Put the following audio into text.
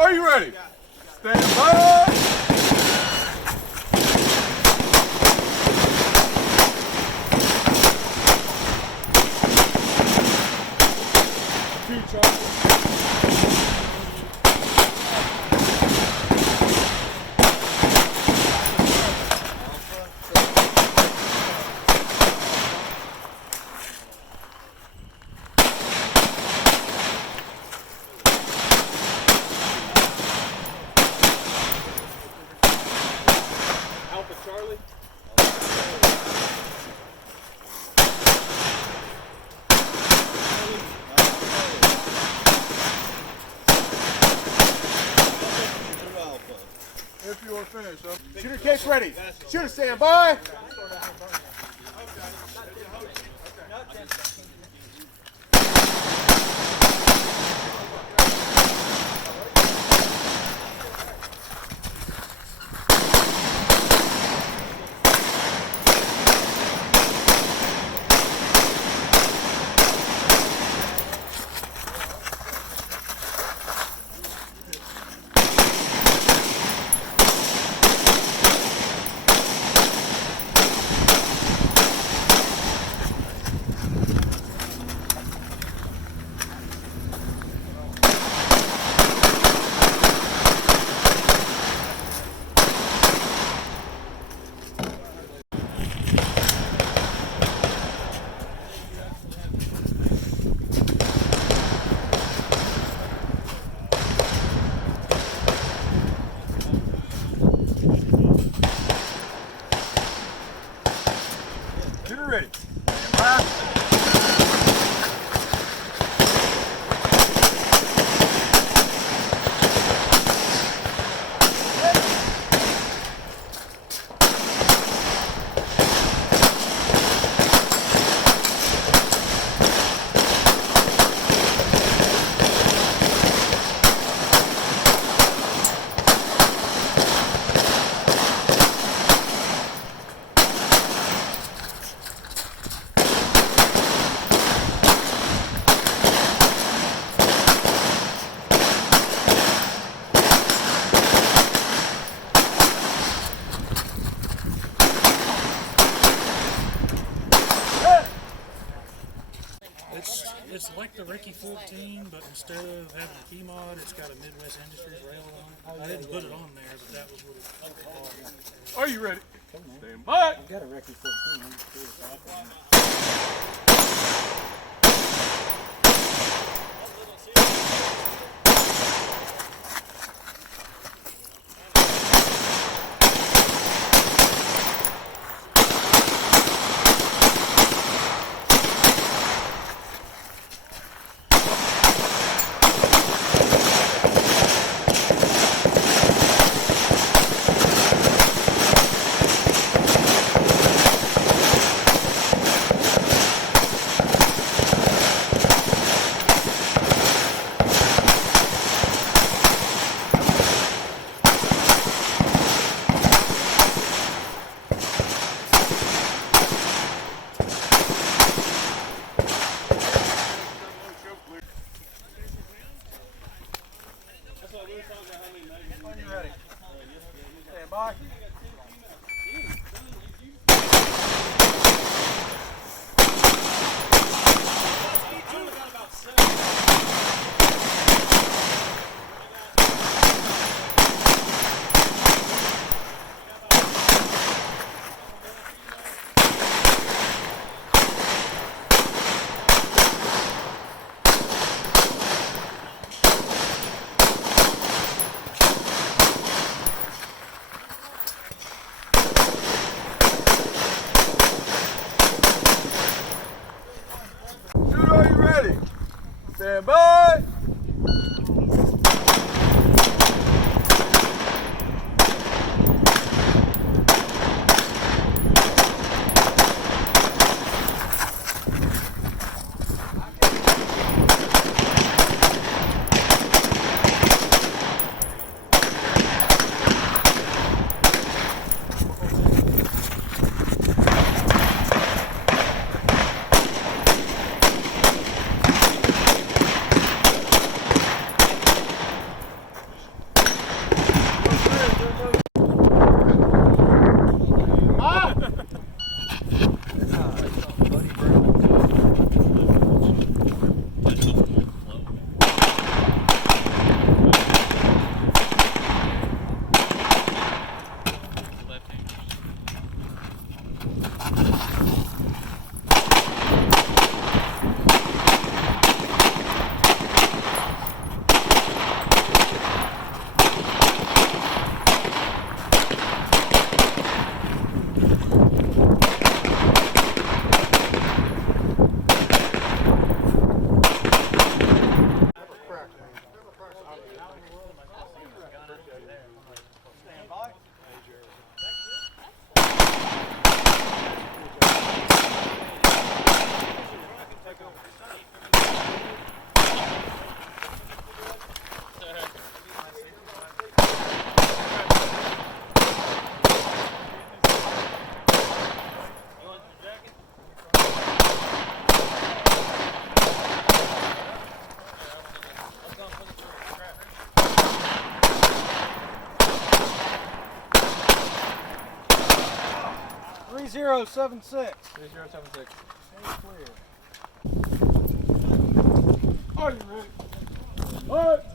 Are you ready? Stand by. Charlie. If you want to finish, huh? Shooter case ready. Shooter stand by. Shooter ready. Stand by. It's like the Ricky 14, but instead of having a key mod, it's got a Midwest Industries rail on it. I didn't put it on there, but that was what it was. Are you ready? Stand by. I've got a Ricky 14. I'm just curious about that. Are you ready? Stand by. 3076. 3076. Are you ready? All right.